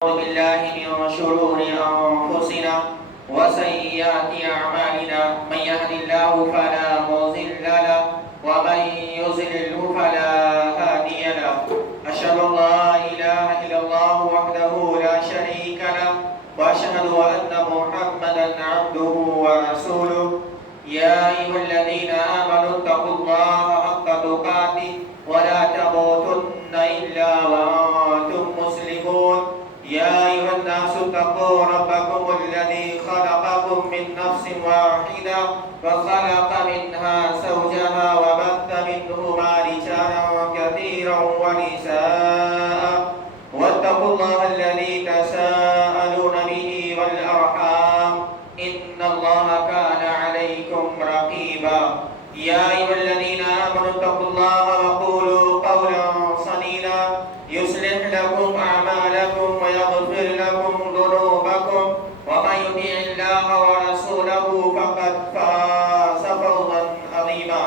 أعوذ بالله من شرور أنفسنا وسيئات أعمالنا من يهد الله فلا مضل له ومن يضلل فلا هادي له أشهد أن لا إله إلا الله وحده لا شريك له وأشهد أن محمدا عبده ورسوله يا أيها الذين آمنوا اتقوا الله حق تقاته ولا تموتن إلا وأنتم مسلمون يا أيها الناس اتقوا ربكم الذي خلقكم من نفس واحدة وخلق منها زوجها وبث منهما رجالا كثيرا ونساء واتقوا الله الذي تساءلون به والأرحام إن الله كان عليكم رقيبا يا أيها الذين آمنوا اتقوا الله وقولوا قولا سديدا يصلح لكم أعمالكم ويغفر لكم ذنوبكم ومن يطع الله ورسوله فقد فاز فوزا عظيما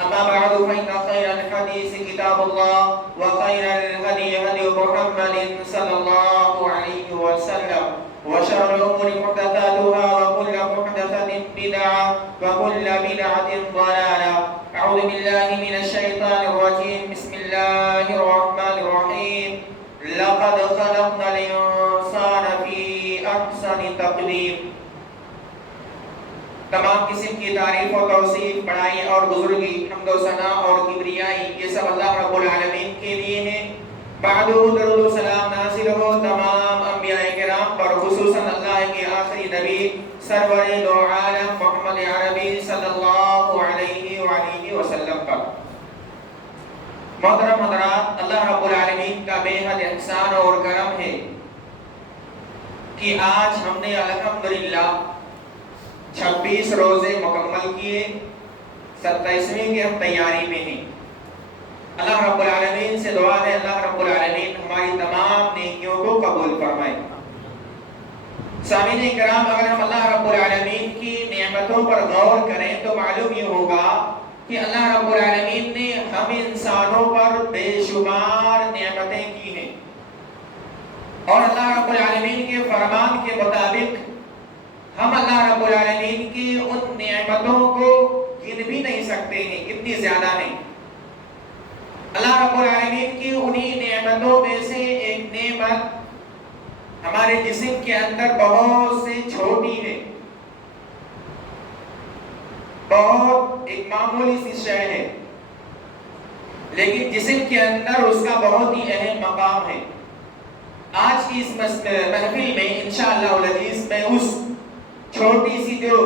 أما بعد فإن خير الحديث كتاب الله وخير الهدي هدي محمد صلى الله عليه وسلم وشر الأمور محدثاتها وكل محدثة بدعة وكل بدعة ضلالة أعوذ بالله من الشيطان الرجيم بسم الله الرحمن الرحيم لقد خلقنا الإنسان في أحسن تقويم تمام قسم کی تعریف و توصیف بڑائی اور بزرگی حمد و ثنا اور کبریائی یہ سب اللہ رب العالمین کے لیے ہیں بعد درود و سلام نازل ہو تمام انبیاء کرام پر خصوصاً اللہ کے آخری نبی سرور دو عالم محمد عربی صلی اللہ علیہ وآلہ وسلم پر محترم حضرات اللہ رب العالمین کا بے حد احسان اور کرم ہے کہ آج ہم نے الحمدللہ 26 روزے مکمل کیے 27ویں کی ہم تیاری میں ہیں اللہ رب العالمین سے دعا ہے اللہ رب العالمین ہماری تمام نیکیوں کو قبول فرمائے سامعین کرام اگر ہم اللہ رب العالمین کی نعمتوں پر غور کریں تو معلوم یہ ہوگا کہ اللہ رب العالمین نے ہم انسانوں پر بے شمار نعمتیں کی ہیں اور اللہ رب العالمین کے فرمان کے مطابق ہم اللہ رب العالمین کی ان نعمتوں کو گن بھی نہیں سکتے ہیں کتنی زیادہ ہیں اللہ رب العالمین کی انہی نعمتوں میں سے ایک نعمت ہمارے جسم کے اندر بہت سے چھوٹی ہے بہت ایک معمولی سی شے ہے لیکن جسم کے اندر اس کا بہت ہی اہم مقام ہے آج کی اس محفل میں انشاءاللہ العزیز میں اس چھوٹی سی جو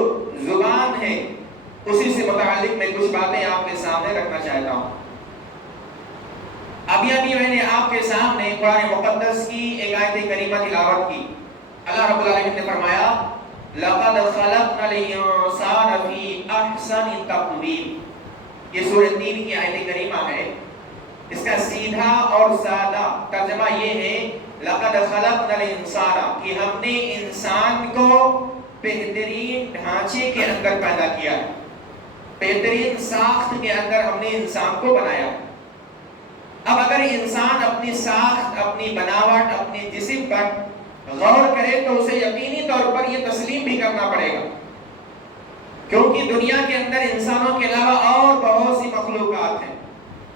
زبان ہے اسی سے متعلق میں کچھ باتیں آپ کے سامنے رکھنا چاہتا ہوں ابھی میں نے آپ کے سامنے قرآن مقدس کی ایک آیت کریمہ تلاوت کی اللہ رب العالمین نے فرمایا لَقَدْ خَلَقْنَا الْإِنسَانَ فِي أَحْسَنِ تَقْوِيمٍ یہ سورہ 3 کی آیت کریمہ ہے اس کا سیدھا اور سادہ ترجمہ یہ ہے لَقَدْ خَلَقْنَا الْإِنسَانَ کہ ہم نے انسان کو بہترین ڈھانچے کے اندر پیدا کیا ہے بہترین ساخت کے اندر ہم نے انسان کو بنایا اب اگر انسان اپنی ساخت اپنی بناوٹ اپنے جسم پر غور کرے تو اسے یقینی طور پر یہ تسلیم بھی کرنا پڑے گا کیونکہ دنیا کے اندر انسانوں کے علاوہ اور بہت سی مخلوقات ہیں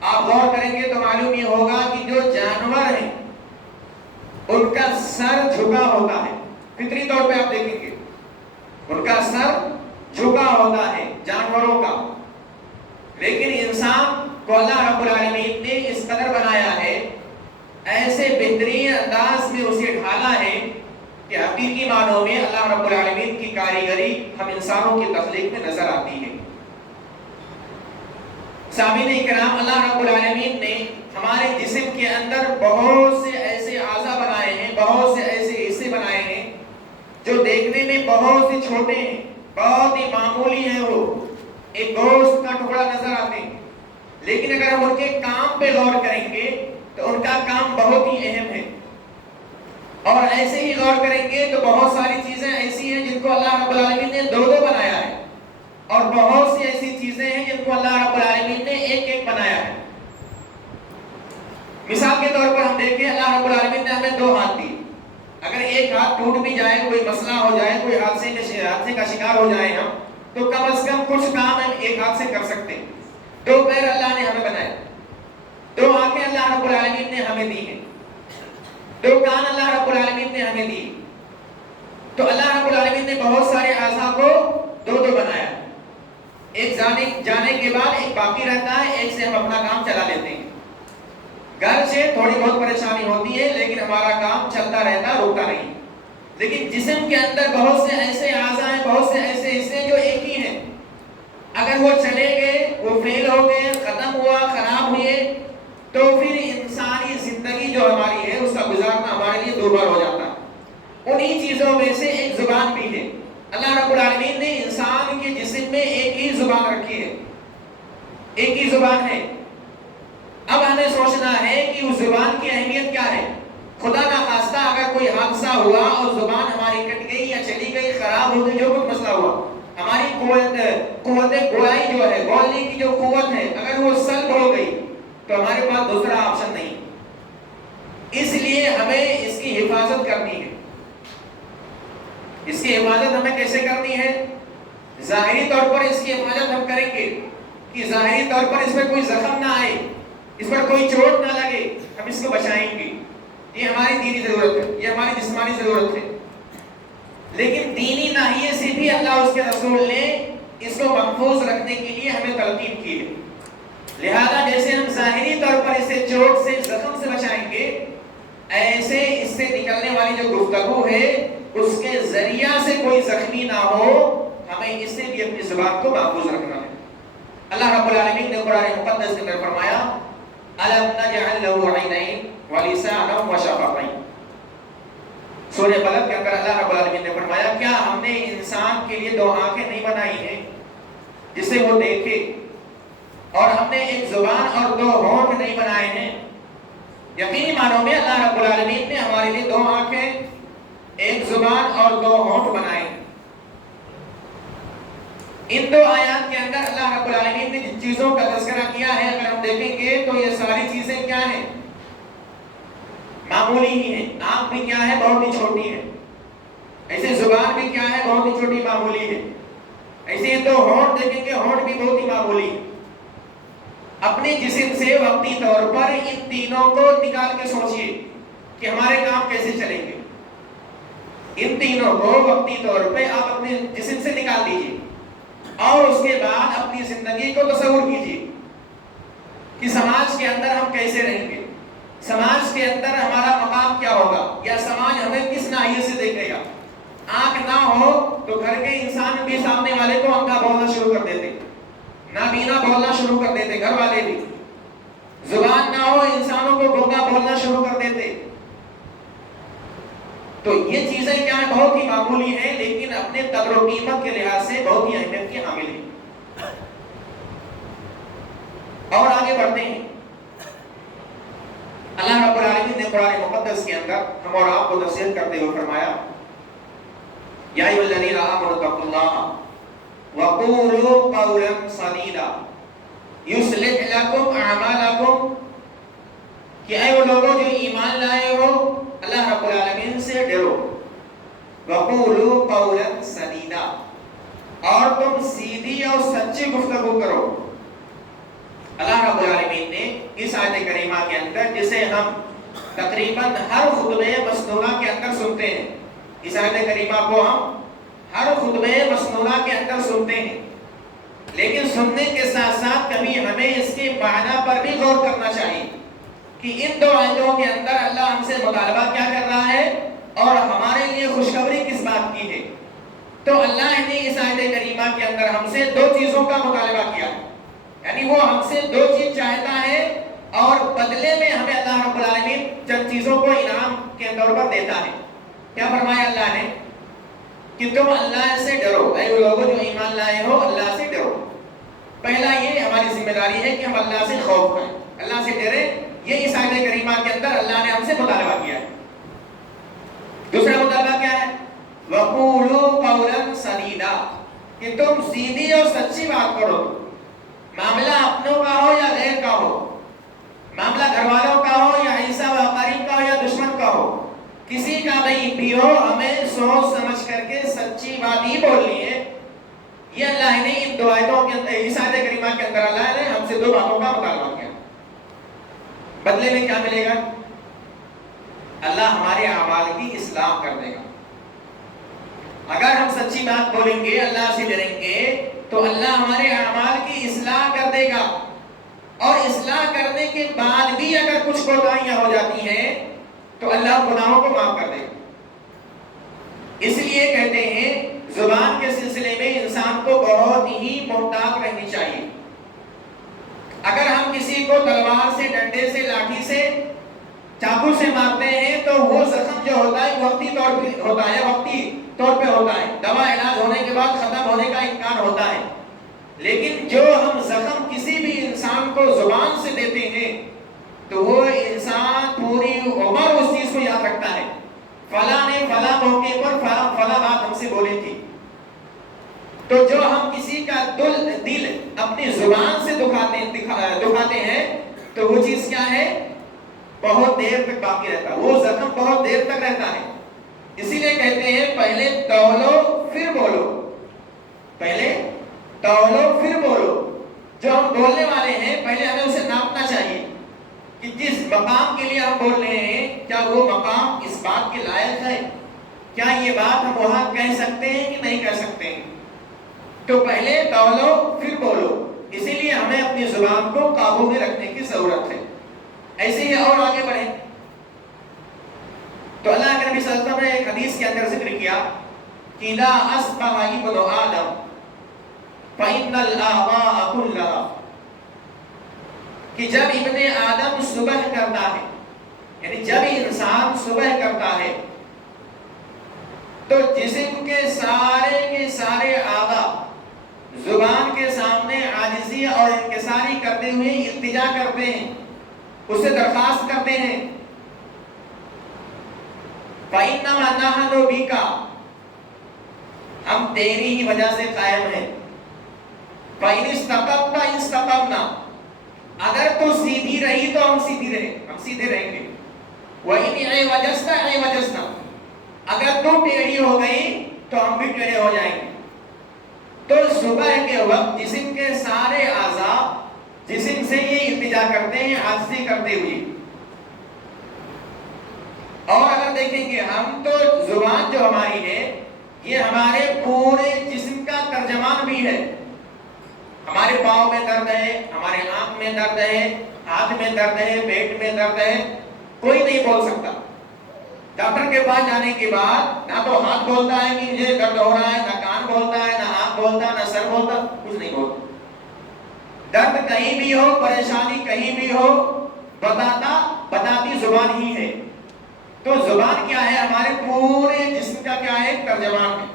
آپ غور کریں گے تو معلوم یہ ہوگا کہ جو جانور ہیں ان کا سر جھکا ہوتا ہے فطری طور پہ آپ دیکھیں گے ان کا سر جھکا ہوتا ہے جانوروں کا لیکن انسان کو اللہ رب العالمین نے اس قدر بنایا ہے ایسے بہترین انداز میں اسے ڈھالا ہے کہ حقیقی معنوں میں اللہ رب العالمین کی کاریگری ہم انسانوں کی تخلیق میں نظر آتی ہے سامعین کرام اللہ رب العالمین نے ہمارے جسم کے اندر بہت سے ایسے اعضاء بنائے ہیں بہت سے ایسے حصے بنائے ہیں جو دیکھنے میں بہت ہی چھوٹے ہیں بہت ہی معمولی ہیں وہ ایک گوشت کا ٹکڑا نظر آتے ہیں لیکن اگر ہم ان کے کام پہ غور کریں گے تو ان کا کام بہت ہی اہم ہے اور ایسے ہی غور کریں گے تو بہت ساری چیزیں ایسی ہیں جن کو اللہ رب العالمین نے دو بنایا ہے اور بہت سی ایسی چیزیں ہیں جن کو اللہ رب العالمین نے ایک بنایا ہے مثال کے طور پر ہم دیکھیں اللہ رب العالمین نے ہمیں 2 ہاتھ دی ایک ہاتھ ٹوٹ بھی جائے, کوئی مسئلہ ہو جائے, کوئی حادثے کا شکار ہو جائے ہم, تو کم از کم کچھ کام ہم ایک ہاتھ سے کر سکتے ہیں. 2 پیر اللہ نے ہمیں بنائے, 2 آنکھیں اللہ رب العالمین نے ہمیں دی ہیں, 2 کان اللہ رب العالمین نے ہمیں دی. تو اللہ رب العالمین نے بہت سارے اعضاء کو 2 بنایا. ایک جانے کے بعد ایک باقی رہتا ہے, ایک سے ہم اپنا کام چلا لیتے ہیں. گھر سے تھوڑی بہت پریشانی ہوتی ہے لیکن ہمارا کام چلتا رہتا, رکتا نہیں. لیکن جسم کے اندر بہت سے ایسے اعضاء ہیں, بہت سے ایسے حصے جو ایک ہی ہیں. اگر وہ چلے گئے, وہ فیل ہو گئے, ختم ہوا, خراب ہوئے, تو پھر انسانی زندگی جو ہماری ہے اس کا گزارنا ہمارے لیے دشوار ہو جاتا ہے. انہی چیزوں میں سے ایک زبان بھی ہے. اللہ رب العالمین نے انسان کے جسم میں ایک ہی زبان رکھی ہے, ایک ہی زبان ہے. اب ہمیں سوچنا ہے کہ اس زبان کی اہمیت کیا ہے. خدا نہ خواستہ اگر کوئی حادثہ ہوا اور زبان ہماری کٹ گئی یا چلی گئی, خراب ہو گئی, جو کچھ مسئلہ ہوا, ہماری قوت گوئی جو ہے, بولنے کی جو قوت ہے, اگر وہ سلب ہو گئی تو ہمارے پاس دوسرا آپشن نہیں. اس لیے ہمیں اس کی حفاظت کرنی ہے. اس کی حفاظت ہمیں کیسے کرنی ہے؟ ظاہری طور پر اس کی حفاظت ہم کریں گے کہ ظاہری طور پر اس میں کوئی زخم نہ آئے, اس پر کوئی چوٹ نہ لگے, ہم اس کو بچائیں گے. یہ ہماری دینی ضرورت ہے, یہ ہماری جسمانی ضرورت ہے. لیکن دینی ناحیے سے بھی اللہ اس کے رسول نے اس کو محفوظ رکھنے کے لیے ہمیں تلقین کی ہے. لہذا جیسے ہم ظاہری طور پر اسے چوٹ سے, زخم سے بچائیں گے, ایسے اس سے نکلنے والی جو گفتگو ہے اس کے ذریعہ سے کوئی زخمی نہ ہو, ہمیں اس سے بھی اپنی زبان کو محفوظ رکھنا ہے. اللہ رب العالمین نے قرآن مقدس کے اندر فرمایا أَلَمْ نَجْعَلْ لَهُ عَيْنَيْنِ وَلِسَانًا وَشَفَتَيْنِ. سورہ بلد کے اندر اللہ رب العالمین نے فرمایا کیا ہم نے انسان کے لیے 2 آنکھیں نہیں بنائی ہیں جس سے وہ دیکھے, اور ہم نے ایک زبان اور 2 ہونٹ نہیں بنائے ہیں. یقینی معنوں میں اللہ رب العالمین نے ہمارے لیے 2 آنکھیں, 1 زبان اور 2 ہونٹ بنائے. ان 2 آیات کے اندر اللہ رب العالمین نے جن چیزوں کا تذکرہ کیا ہے, اگر ہم دیکھیں گے تو یہ ساری چیزیں کیا ہیں؟ معمولی ہی ہیں. آنکھ بھی کیا ہے؟ بہت ہی چھوٹی ہے. ایسے زبان بھی کیا ہے؟ بہت ہی چھوٹی, معمولی ہے. ایسے 2 ہونٹ دیکھیں گے, ہونٹ بھی بہت ہی معمولی. اپنے جسم سے وقتی طور پر ان تینوں کو نکال کے سوچئے کہ ہمارے کام کیسے چلیں گے. ان تینوں کو وقتی طور پہ آپ اپنے جسم سے نکال دیجئے اور اس کے بعد اپنی زندگی کو تصور کیجئے کہ سماج کے اندر ہم کیسے رہیں گے, سماج کے اندر ہمارا مقام کیا ہوگا, یا سماج ہمیں کس ناحیے سے دیکھے گا. آنکھ نہ ہو تو گھر کے انسان بھی سامنے والے کو اندھا بولنا شروع کر دیتے, نابینا بولنا شروع کر دیتے, گھر والے بھی. زبان نہ ہو, انسانوں کو گونگا بولنا شروع کر دیتے. تو یہ چیزیں کیا ہیں؟ بہت ہی معمولی ہیں, لیکن اپنے قدر و قیمت کے لحاظ سے بہت ہی اہمیت کی حامل ہیں. اور آگے بڑھتے ہیں. اللہ رب العالمین نے قرآن مقدس کے اندر ہم اور آپ کو نصیحت کرتے ہوئے فرمایا یا ایھا الذین آمنوا اتقوا اللہ وقولوا قولا سدیدا یصلح لکم اعمالکم, کہ اے وہ لوگوں جو ایمان لائے ہو, اللہ رب العالمین سے ڈرو. وقولوا قولا سدیدا, اور تم سیدھی اور سچی گفتگو کرو. اللہ رب العالمین نے اس آیت کریمہ کے اندر, جسے ہم تقریباً ہر خطبہ مسنونہ کے اندر سنتے ہیں, اس آیت کریمہ کو ہم ہر خطبہ مسنونہ کے اندر سنتے ہیں, لیکن سننے کے ساتھ ساتھ کبھی ہمیں اس کے معنی پر بھی غور کرنا چاہیے کہ ان 2 آیتوں کے اندر اللہ ہم سے مطالبہ کیا کر رہا ہے اور ہمارے لیے خوشخبری کس بات کی ہے. تو اللہ نے اس آیت کریمہ کے اندر ہم سے 2 چیزوں کا مطالبہ کیا ہے, یعنی وہ ہم سے 2 چیز چاہتا ہے اور بدلے میں ہمیں اللہ رب العالمین چند چیزوں کو انعام کے طور پر دیتا ہے. کیا فرمایا اللہ نے؟ کہ تم اللہ سے ڈرو, اے وہ لوگوں جو ایمان لائے ہو, اللہ سے ڈرو. پہلا یہ ہماری ذمہ داری ہے کہ ہم اللہ سے خوف کریں, اللہ سے ڈریں. یہ اس آیت کریمہ کے اندر اللہ نے ہم سے مطالبہ کیا ہے. دوسرا مطالبہ کیا ہے؟ وَقُولُوا قَوْلًا سَدِيدًا, کہ تم سیدھی اور سچی بات کرو. معاملہ اپنوں کا ہو یا غیر کا ہو, معاملہ گھر والوں کا ہو یا عیسیٰ و اقارب کا ہو یا دشمن کا ہو, کسی کا نہیں بھی ہو، ہمیں سوچ سمجھ کر کے سچی بات ہی بولنی ہے۔ یہ اللہ نے ان دو آیتوں کے اندر، اس آیت کریمہ کے اندر اللہ نے ہم سے دو باتوں کا مطالبہ کیا۔ بدلے میں کیا ملے گا؟ اللہ ہمارے اعمال کی اصلاح کر دے گا۔ اگر ہم سچی بات بولیں گے، اللہ سے ڈریں گے، تو اللہ ہمارے اعمال کی اصلاح کر دے گا، اور اصلاح کرنے کے بعد بھی اگر کچھ کوتاہیاں ہو جاتی ہیں تو اللہ گناہوں کو معاف کر دے گا۔ اس لیے کہتے ہیں زبان کے سلسلے میں انسان کو بہت ہی محتاط رہنی چاہیے۔ اگر ہم کسی کو تلوار سے، ڈنڈے سے، لاٹھی سے، چاقو سے مارتے ہیں تو وہ زخم جو ہوتا ہے وقتی طور پہ ہوتا ہے، دوا علاج ہونے کے بعد ختم ہونے کا امکان ہوتا ہے۔ لیکن جو ہم زخم کسی بھی انسان کو زبان سے دیتے ہیں تو وہ انسان پوری عمر اس چیز کو یاد رکھتا ہے، فلاں نے فلاں موقع پر فلاں بات ہم سے بولی تھی۔ تو جو ہم کسی کا دل اپنی زبان سے دکھاتے ہیں تو وہ چیز کیا ہے؟ بہت دیر تک باقی رہتا ہے، وہ زخم بہت دیر تک رہتا ہے۔ اسی لیے کہتے ہیں پہلے تولو پھر بولو، پہلے تولو پھر بولو۔ جو ہم بولنے والے ہیں پہلے ہمیں اسے ناپنا چاہیے کہ جس مقام کے لیے ہم بول رہے ہیں کیا وہ مقام اس بات کے لائق ہے، کیا یہ بات ہم وہاں کہہ سکتے ہیں کہ نہیں کہہ سکتے ہیں۔ تو پہلے تولو پھر بولو، اسی لیے ہمیں اپنی زبان کو قابو میں رکھنے کی ضرورت ہے۔ ایسے ہی اور آگے بڑھیں تو اللہ کے نبی صلی اللہ علیہ وسلم نے ایک حدیث کے اندر ذکر کیا کہ لا اصبح ابن آدم فإن الآباء كلها، کہ جب ابن آدم صبح کرتا ہے، یعنی جب انسان صبح کرتا ہے تو جسم کے سارے اعضاء زبان کے سامنے عاجزی اور انکساری کرتے ہوئے التجا کرتے ہیں، اس سے درخواست کرتے ہیں فَإِنَّمَا نَحْنُ بِكَ، ہم تیری ہی وجہ سے قائم ہیں۔ فَإِنِ اسْتَقَمْتَ اسْتَقَمْنَا، اگر تو سیدھی رہی تو ہم سیدھے رہیں گے۔ وَإِنِ عِوَجَزْتَ عِوَجَزْنَا، اگر تو ٹیڑھی ہو گئی تو ہم بھی ٹیڑھے ہو جائیں گے۔ تو صبح کے وقت جسم کے سارے اعضاء جسم سے یہ التجا کرتے ہیں عاجزی کرتے ہوئے۔ اور اگر دیکھیں گے ہم تو زبان جو ہماری ہے یہ ہمارے پورے جسم کا ترجمان بھی ہے۔ ہمارے پاؤں میں درد ہے، ہمارے آنکھ میں درد ہے، ہاتھ میں درد ہے، پیٹ میں درد ہے، کوئی نہیں بول سکتا۔ ڈاکٹر کے پاس جانے کے بعد نہ تو ہاتھ بولتا ہے کہ مجھے درد ہو رہا ہے، نہ کان بولتا ہے، نہ آنکھ بولتا ہے، نہ سر بولتا، کچھ نہیں بولتا۔ درد کہیں بھی ہو، پریشانی کہیں بھی ہو، بتاتی زبان ہی ہے۔ تو زبان کیا ہے؟ ہمارے پورے جسم کا کیا ہے؟ ترجمان ہے۔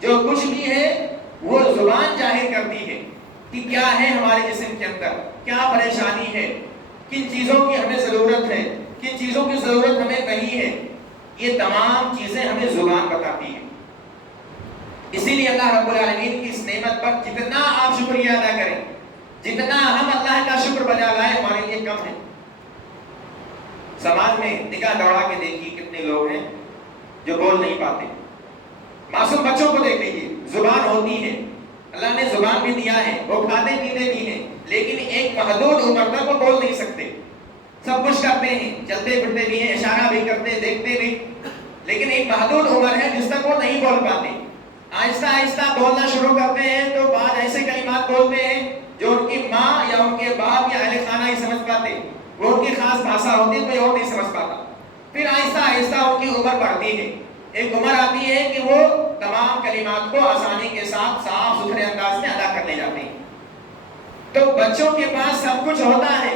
جو کچھ بھی ہے وہ زبان ظاہر کرتی ہے کہ کیا ہے ہمارے جسم کے اندر، کیا پریشانی ہے، کن چیزوں کی ہمیں ضرورت ہے، کن چیزوں کی ضرورت ہمیں نہیں ہے۔ یہ تمام چیزیں ہمیں زبان بتاتی ہیں۔ اسی لیے اللہ رب العالمین کی اس نعمت پر جتنا آپ شکریہ ادا کریں، جتنا ہم اللہ کا شکر بجا لائیں، ہمارے لیے کم ہے۔ سماج میں نگاہ دوڑا کے دیکھیے کتنے لوگ ہیں جو بول نہیں پاتے۔ معصوم بچوں کو دیکھ لیجیے، زبان ہوتی ہے، اللہ نے زبان بھی دیا ہے، وہ کھاتے پیتے بھی ہیں، لیکن ایک محدود عمر تک وہ بول نہیں سکتے۔ سب کچھ کرتے ہیں، چلتے پھرتے بھی ہیں، اشارہ بھی کرتے، دیکھتے بھی، لیکن ایک محدود عمر ہے جس تک وہ نہیں بول پاتے۔ آہستہ آہستہ بولنا شروع کرتے ہیں تو بعض ایسے کلمات بولتے ہیں جو ان کی ماں یا ان کے باپ یا اہل خانہ ہی سمجھ پاتے، وہ ان کی خاص بھاشا ہوتی ہے، کوئی اور نہیں سمجھ پاتا۔ پھر آہستہ آہستہ ان کی عمر بڑھتی ہے، ایک عمر آتی ہے کہ وہ تمام کلمات کو آسانی کے ساتھ صاف ستھرے انداز میں ادا کرنے جاتے ہیں۔ تو بچوں کے پاس سب کچھ ہوتا ہے،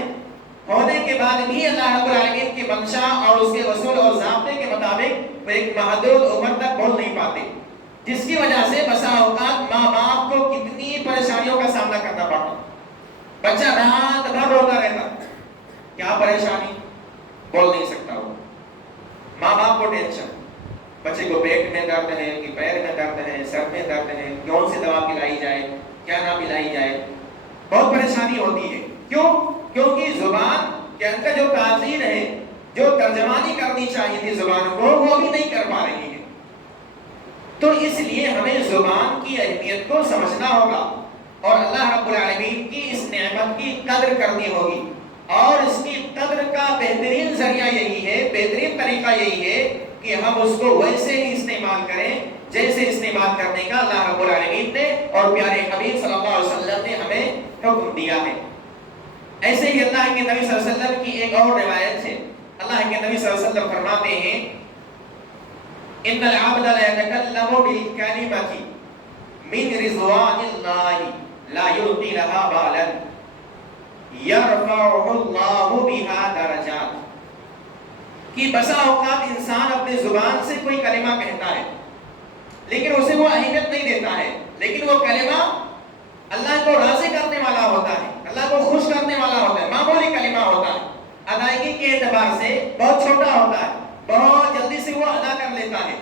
ہونے کے بعد بھی اللہ رب العالمین کی منشا اور اس کے اصول اور ضابطے کے مطابق وہ ایک محدود عمر تک بول نہیں پاتے، جس کی وجہ سے بسا اوقات ماں باپ کو کتنی پریشانیوں کا سامنا کرنا پڑتا۔ بچہ رات بھر روتا رہتا، کیا پریشانی؟ بول نہیں سکتا وہ۔ ماں باپ کو ٹینشن، بچے کو پیٹ میں درد ہے کہ پیر میں درد ہے، سر میں درد ہے، کون سی دوا پلائی جائے، کیا نہ پلائی جائے، بہت پریشانی ہوتی ہے۔ کیوں؟ کیونکہ زبان کے اندر جو تاثیر ہے جو ترجمانی کرنی چاہیے تھی زبان کو وہ بھی نہیں کر پا رہی ہیں۔ تو اس لیے ہمیں زبان کی اہمیت کو سمجھنا ہوگا اور اللہ رب العالمین کی اس نعمت کی قدر کرنی ہوگی، اور اس کی قدر کا بہترین ذریعہ یہی ہے، بہترین طریقہ یہی ہے کہ ہم اس کو ویسے ہی استعمال کریں جیسے استعمال کرنے کا اللہ رب العالمین نے اور پیارے حبیب صلی اللہ علیہ وسلم نے ہمیں حکم دیا ہے۔ ایسے ہی اللہ کے نبی صلی اللہ علیہ وسلم کی ایک اور روایت ہے، اللہ کے نبی صلی اللہ علیہ وسلم فرماتے ہیں ان العبد لا يتكلم بالكلمة من رضوان الله لا يلقي لها بالا يرفعه الله بها درجات، کہ بسا اوقات انسان اپنی زبان سے کوئی کلمہ کہتا ہے لیکن اسے وہ اہمیت نہیں دیتا ہے، لیکن وہ کلمہ اللہ کو راضی کرنے والا ہوتا ہے، اللہ کو خوش کرنے والا ہوتا ہے، معمولی کلمہ ہوتا ہے، ادائیگی کے اعتبار سے بہت چھوٹا ہوتا ہے، بہت جلدی سے وہ ادا کر لیتا ہے،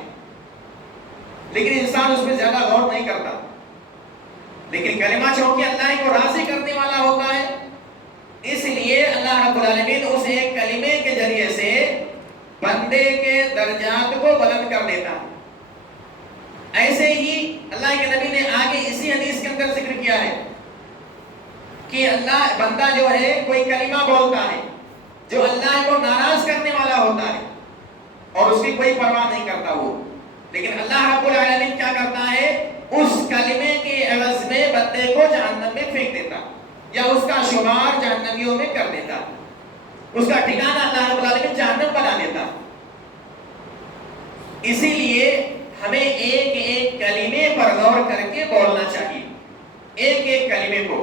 لیکن انسان اس پہ زیادہ غور نہیں کرتا۔ لیکن کلمہ چونکہ اللہ کو راضی کرنے والا ہوتا ہے، اس لیے اللہ رب العالمین اس ایک کلمے کے ذریعے سے بندے کے درجات کو بلند کر دیتا ہے۔ ایسے ہی اللہ کے نبی نے آگے اسی حدیث کے اندر ذکر کیا ہے کہ اللہ بندہ جو ہے کوئی کلمہ بولتا ہے جو اللہ کو ناراض کرنے والا ہوتا ہے اور اس کی کوئی پرواہ نہیں کرتا وہ، لیکن اللہ رب العالمین کیا کرتا ہے، اس کلمے کے عوض میں بندے کو جہنم میں پھینک دیتا یا اس کا شمار جہنمیوں میں کر دیتا، اس کا ٹھکانہ اللہ رب العالمین جہنم بنا دیتا۔ اسی لیے ہمیں ایک ایک کلمے پر غور کر کے بولنا چاہیے، ایک ایک کلمے کو۔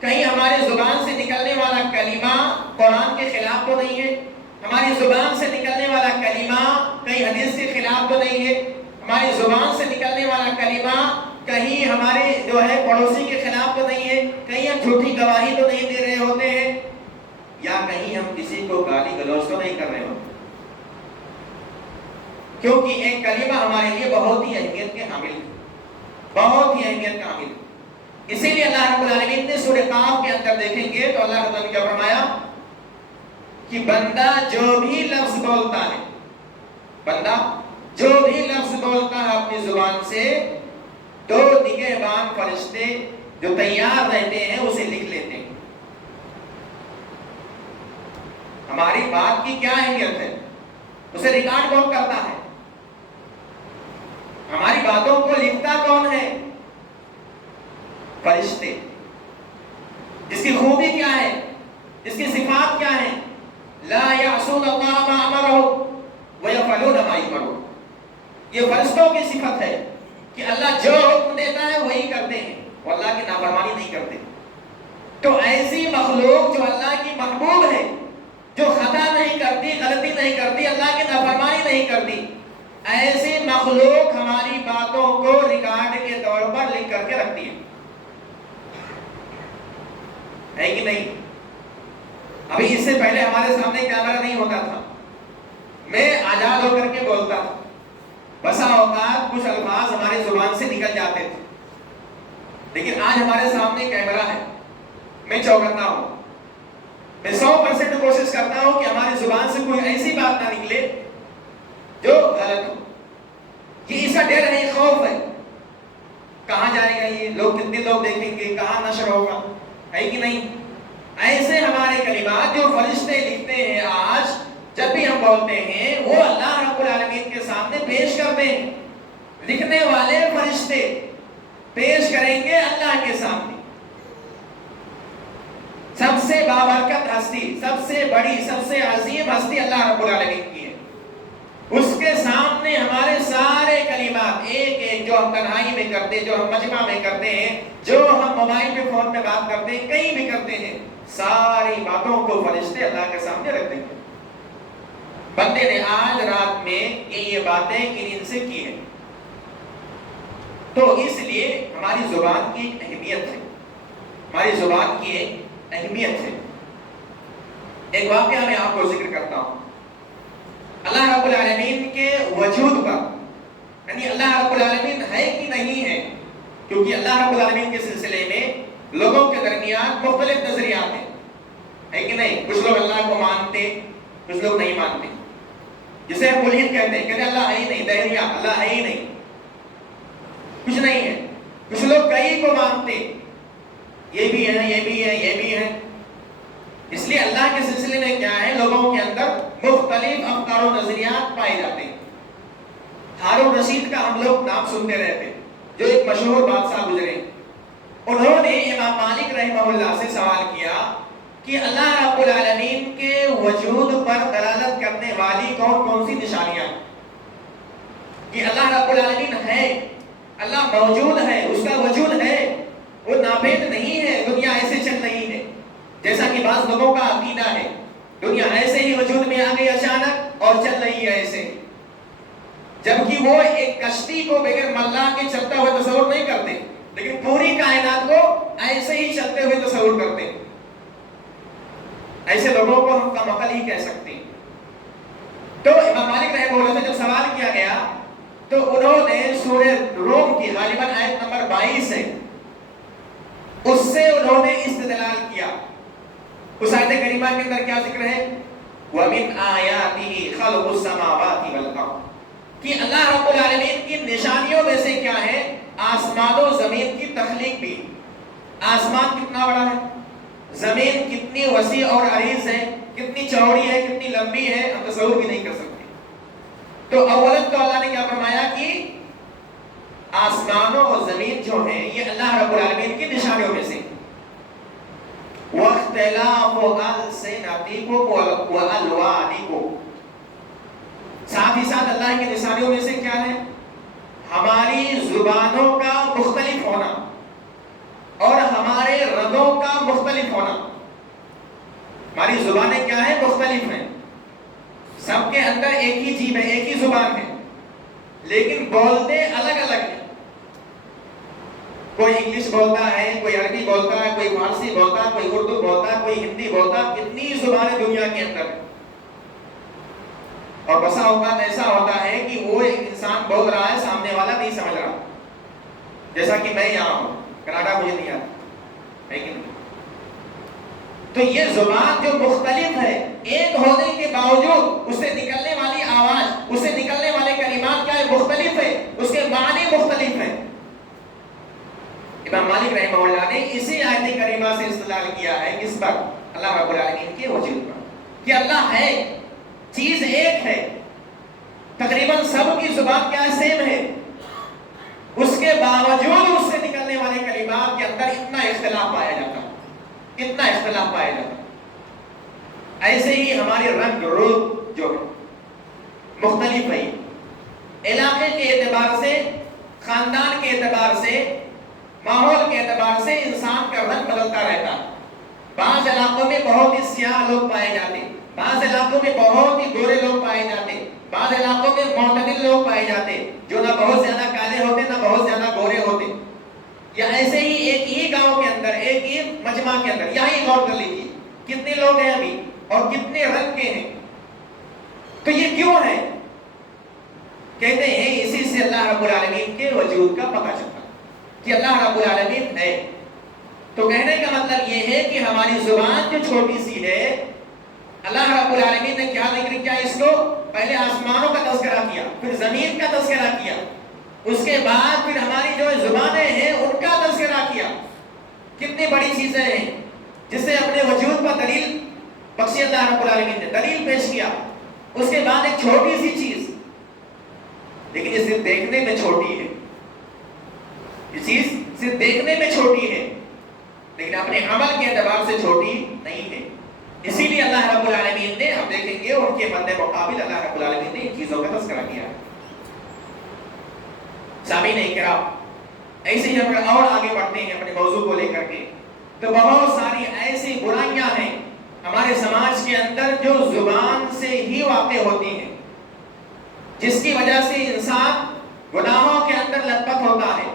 کہیں ہماری زبان سے نکلنے والا کلمہ قرآن کے خلاف تو نہیں ہے، ہماری زبان سے نکلنے والا کلمہ کہیں حدیث کے خلاف تو نہیں ہے، ہماری زبان سے نکلنے والا کلمہ کہیں ہمارے جو ہے پڑوسی کے خلاف تو نہیں ہے، کہیں ہم جھوٹی گواہی تو نہیں دے رہے ہوتے ہیں، یا کہیں ہم کسی کو گالی گلوچ تو نہیں کر رہے ہوتے، کیونکہ ایک کلمہ ہمارے لیے بہت ہی اہمیت کے حامل ہے، بہت ہی اہمیت کا حامل ہے۔ اسی لیے اللہ رب العالمین نے سورہ قاف کے اندر دیکھیں گے تو اللہ رب العالمین نے کیا فرمایا کہ بندہ جو بھی لفظ بولتا ہے، بندہ جو بھی لفظ بولتا ہے اپنی زبان سے، دو نگہبان فرشتے جو تیار رہتے ہیں اسے لکھ لیتے ہیں۔ ہماری بات کی کیا اہمیت ہے، اسے ریکارڈ کون کرتا ہے، ہماری باتوں کو لکھتا کون ہے، فرشتے۔ جس کی خوبی کیا ہے، جس کی صفات کیا ہے، لا یعصون اللہ ما امرهم ویفعلون ما یؤمرون، یہ فرشتوں کی صفت ہے کہ اللہ جو حکم دیتا ہے وہی کرتے ہیں، وہ اللہ کی نافرمانی نہیں کرتے۔ تو ایسی مخلوق جو اللہ کی محبوب ہے، جو خطا نہیں کرتی، غلطی نہیں کرتی، اللہ کی نافرمانی نہیں کرتی، ایسی مخلوق ہماری باتوں کو ریکارڈ کے طور پر لکھ کر کے رکھتی ہے کہ نہیں؟ ابھی اس سے پہلے ہمارے سامنے کیمرہ نہیں ہوتا تھا، میں آزاد ہو کر کے بولتا تھا، بسا اوقات کچھ الفاظ ہماری زبان سے نکل جاتے تھے، لیکن آج ہمارے سامنے کیمرہ ہے، میں چوکنا ہوں، میں 100% کوشش کرتا ہوں کہ ہماری زبان سے کوئی ایسی بات نہ نکلے جو غلط ہو، کہ اس کا ڈر ہے، خوف ہے، کہاں جائے گا یہ، لوگ کتنے لوگ دیکھیں گے، کہاں نشر ہوگا، ہے کہ نہیں؟ ایسے ہمارے کلمات جو فرشتے لکھتے ہیں آج جب بھی ہم بولتے ہیں وہ اللہ رب العالمین کے سامنے پیش کرتے ہیں، لکھنے والے فرشتے پیش کریں گے اللہ کے سامنے۔ سب سے بابرکت ہستی، سب سے بڑی، سب سے عظیم ہستی اللہ رب العالمین کی ہے، اس کے سامنے ہمارے سارے کلمات ایک ایک جو ہم تنہائی میں کرتے ہیں، جو ہم مجمع میں کرتے ہیں، جو ہم موبائل پہ فون میں بات کرتے ہیں، کہیں بھی کرتے ہیں، ساری باتوں کو فرشتے اللہ کے سامنے رکھ دیں گے۔ بندے نے آج رات میں یہ باتیں ان سے کی ہیں، تو اس لیے ہماری زبان کی ایک اہمیت ہے، ہماری زبان کی ایک اہمیت ہے۔ ایک واقعہ میں آپ کو ذکر کرتا ہوں، اللہ رب العالمین کے وجود پر، یعنی اللہ رب العالمین ہے کہ نہیں ہے، کیونکہ اللہ رب العالمین کے سلسلے میں لوگوں کے درمیان مختلف نظریات ہیں، ہے کہ نہیں؟ کچھ لوگ اللہ کو مانتے، کچھ لوگ نہیں مانتے، جسے ہم ملحد کہتے ہیں، کہتے ہیں اللہ ہے ہی نہیں، دہریہ اللہ ہے ہی نہیں، کچھ نہیں ہے۔ کچھ لوگ کئی کو مانتے، یہ بھی ہے یہ بھی ہے یہ بھی ہے۔ اس لیے اللہ کے سلسلے میں کیا ہے، لوگوں کے اندر مختلف افکار و نظریات پائے جاتے ہیں۔ ہارون رشید کا ہم لوگ نام سنتے رہتے ہیں، جو ایک مشہور بادشاہ گزرے، انہوں نے امام مالک رحمہ اللہ سے سوال کیا کہ اللہ رب العالمین کے وجود پر دلالت کرنے والی کون کون سی نشانیاں ہیں، کہ اللہ رب العالمین ہے، اللہ موجود ہے، اس کا وجود ہے، وہ ناپید نہیں ہے، دنیا ایسے چل رہی ہے جیسا کہ بعض لوگوں کا عقیدہ ہے، دنیا ایسے ہی وجود میں آ گئی اچانک اور چل رہی ہے ایسے، جبکہ وہ ایک کشتی کو بغیر ملا کے چلتا ہوا تصور نہیں کرتے، لیکن پوری کائنات کو ایسے ہی چلتے ہوئے تصور کرتے ہیں۔ ایسے لوگوں کو ہم کم عقل ہی کہہ سکتے ہیں۔ تو امام مالک رحمہ اللہ سے جب سوال کیا گیا تو انہوں نے سورہ روم کی غالباً آیت نمبر 22 ہے، اس سے انہوں نے استدلال کیا۔ اس آیت کریمہ کے اندر کیا ذکر ہے؟ وَمِنْ آيَاتِهِ خَلْقُ السَّمَاوَاتِ وَالْأَرْضِ، کہ اللہ رب العالمین کی نشانیوں میں سے کیا ہے؟ آسمان و زمین کی تخلیق بھی۔ آسمان کتنا بڑا ہے، زمین کتنی وسیع اور عریض ہے، کتنی چوڑی ہے، کتنی لمبی ہے، ہم تصور بھی نہیں کر سکتے۔ تو اولاً تو اللہ نے کیا فرمایا کہ آسمانوں اور زمین جو ہیں یہ اللہ رب العالمین کی نشانیوں میں سے۔ وَاخْتِلَافُ أَلْسِنَتِكُمْ وَأَلْوَانِكُمْ، ساتھ ہی ساتھ اللہ کی نشانیوں میں سے کیا ہے؟ ہماری زبانوں کا مختلف ہونا اور ہمارے رگوں کا مختلف ہونا۔ ہماری زبانیں کیا ہیں؟ مختلف ہیں، سب کے اندر ایک ہی جیب ہے، ایک ہی زبان ہے، لیکن بولتے الگ الگ ہیں۔ کوئی انگلش بولتا ہے، کوئی عربی بولتا ہے، کوئی فارسی بولتا ہے، کوئی اردو بولتا ہے، کوئی ہندی بولتا ہے، کتنی زبانیں دنیا کے اندر ہیں۔ اور بسا اوقات ایسا ہوتا ہے کہ وہ ایک انسان بول رہا ہے، سامنے والا نہیں سمجھ رہا، جیسا کہ میں یہاں ہوں، کناڈا مجھے نہیں آتا ہے کہ نہیں؟ تو یہ زبان جو مختلف ہے، ایک ہونے کے باوجود اس سے نکلنے والی آواز، اس سے نکلنے والے کلمات کیا ہے؟ مختلف ہے، اس کے معنی مختلف ہیں۔ امام مالک رحمہ اللہ نے اسی آیت کریمہ سے استدلال کیا ہے اس پر، اللہ رب العالمین کے وجود پر، کہ اللہ ہے، چیز ایک ہے، تقریباً سب کی زبان کیا ہے؟ سیم ہے، اس کے باوجود اس سے نکلنے والے کلمات کے اندر اتنا اختلاف پایا جاتا ہے، اتنا اختلاف پایا جاتا ہے۔ ایسے ہی ہمارے رنگ روپ جو ہے مختلف ہے، علاقے کے اعتبار سے، خاندان کے اعتبار سے، ماحول کے اعتبار سے انسان کا رنگ بدلتا رہتا ہے۔ بعض علاقوں میں بہت ہی سیاہ لوگ پائے جاتے ہیں، بعض علاقوں میں بہت ہی گورے لوگ پائے جاتے ہیں، بعض علاقوں میں معتدل لوگ پائے جاتے ہیں، جو نہ بہت زیادہ کالے ہوتے نہ بہت زیادہ گورے ہوتے۔ یا ایسے ہی ایک ہی گاؤں کے اندر، ایک ہی مجمع کے اندر، یہی غور کر لیجیے کتنے لوگ ہیں ابھی اور کتنے رنگ کے ہیں۔ تو یہ کیوں ہے؟ کہتے ہیں اسی سے اللہ رب العالمین کے وجود کا پتہ چلتا کہ اللہ رب العالمین ہے۔ تو کہنے کا مطلب یہ ہے کہ ہماری زبان جو چھوٹی سی ہے، اللہ رب العالمین نے کیا ذکر کیا اس کو؟ پہلے آسمانوں کا تذکرہ کیا، پھر زمین کا تذکرہ کیا، اس کے بعد پھر ہماری جو زبانیں ہیں ان کا تذکرہ کیا۔ کتنی بڑی چیزیں ہیں جس سے اپنے وجود پر دلیل بخشی اللہ رب العالمین نے، دلیل پیش کیا۔ اس کے بعد ایک چھوٹی سی چیز، لیکن یہ صرف دیکھنے میں چھوٹی ہے، یہ چیز صرف دیکھنے میں چھوٹی ہے لیکن اپنے عمل کے اعتبار سے چھوٹی نہیں ہے۔ اسی لیے اللہ رب العالمین نے، ہم دیکھیں گے ان کے مد مقابل اللہ رب العالمین نے ان چیزوں کا تذکرہ کیا ہے۔ سامعین کرام، ایسے ہی ہم اور آگے بڑھتے ہیں اپنے موضوع کو لے کر کے، تو بہت ساری ایسی برائیاں ہیں ہمارے سماج کے اندر جو زبان سے ہی واقع ہوتی ہیں، جس کی وجہ سے انسان گناہوں کے اندر لت پت ہوتا ہے۔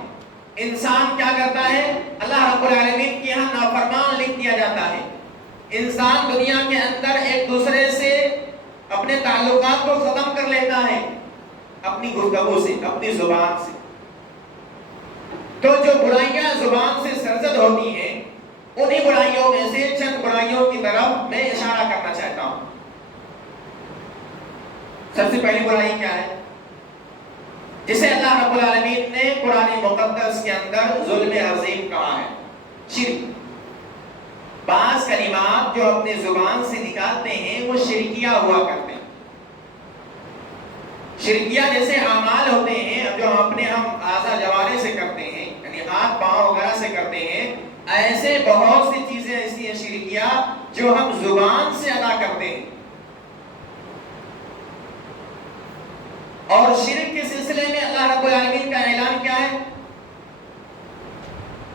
انسان کیا کرتا ہے؟ اللہ رب العالمین کے یہاں نافرمان لکھ دیا جاتا ہے۔ انسان دنیا کے اندر ایک دوسرے سے اپنے تعلقات کو ختم کر لیتا ہے، اپنی گفتگو سے، اپنی زبان سے۔ تو جو برائیاں زبان سے سرزد ہوتی ہیں، انہی برائیوں میں سے چند برائیوں کی طرف میں اشارہ کرنا چاہتا ہوں۔ سب سے پہلی برائی کیا ہے جسے اللہ رب العالمین نے قرآن مقدس کے اندر ظلم عظیم کہا ہے؟ شرک. بعض کلمات جو اپنے زبان سے نکالتے ہیں وہ شرکیہ ہوا کرتے ہیں. شرکیہ جیسے اعمال ہوتے ہیں جو ہم اعضاء جوارح سے کرتے ہیں، یعنی ہاتھ پاؤں وغیرہ سے کرتے ہیں، ایسے بہت سی چیزیں ایسی ہیں شرکیہ جو ہم زبان سے ادا کرتے ہیں. اور شرک کے سلسلے میں اللہ رب العالمین کا اعلان کیا ہے؟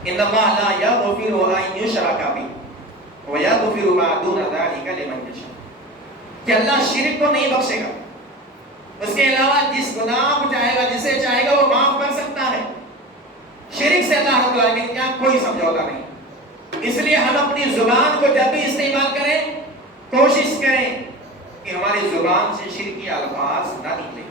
ان اللہ لا یغفر ان یشرک بہ ویغفر ما دون ذلک لمن یشاء، کہ اللہ شرک کو نہیں بخشے گا، اس کے علاوہ جس گناہ کو چاہے گا، جسے چاہے گا وہ معاف کر سکتا ہے. شرک سے اللہ رب العالمین کا کوئی سمجھوتا نہیں. اس لیے ہم اپنی زبان کو جب بھی استعمال کریں کوشش کریں کہ ہماری زبان سے شرکی الفاظ نہ نکلیں.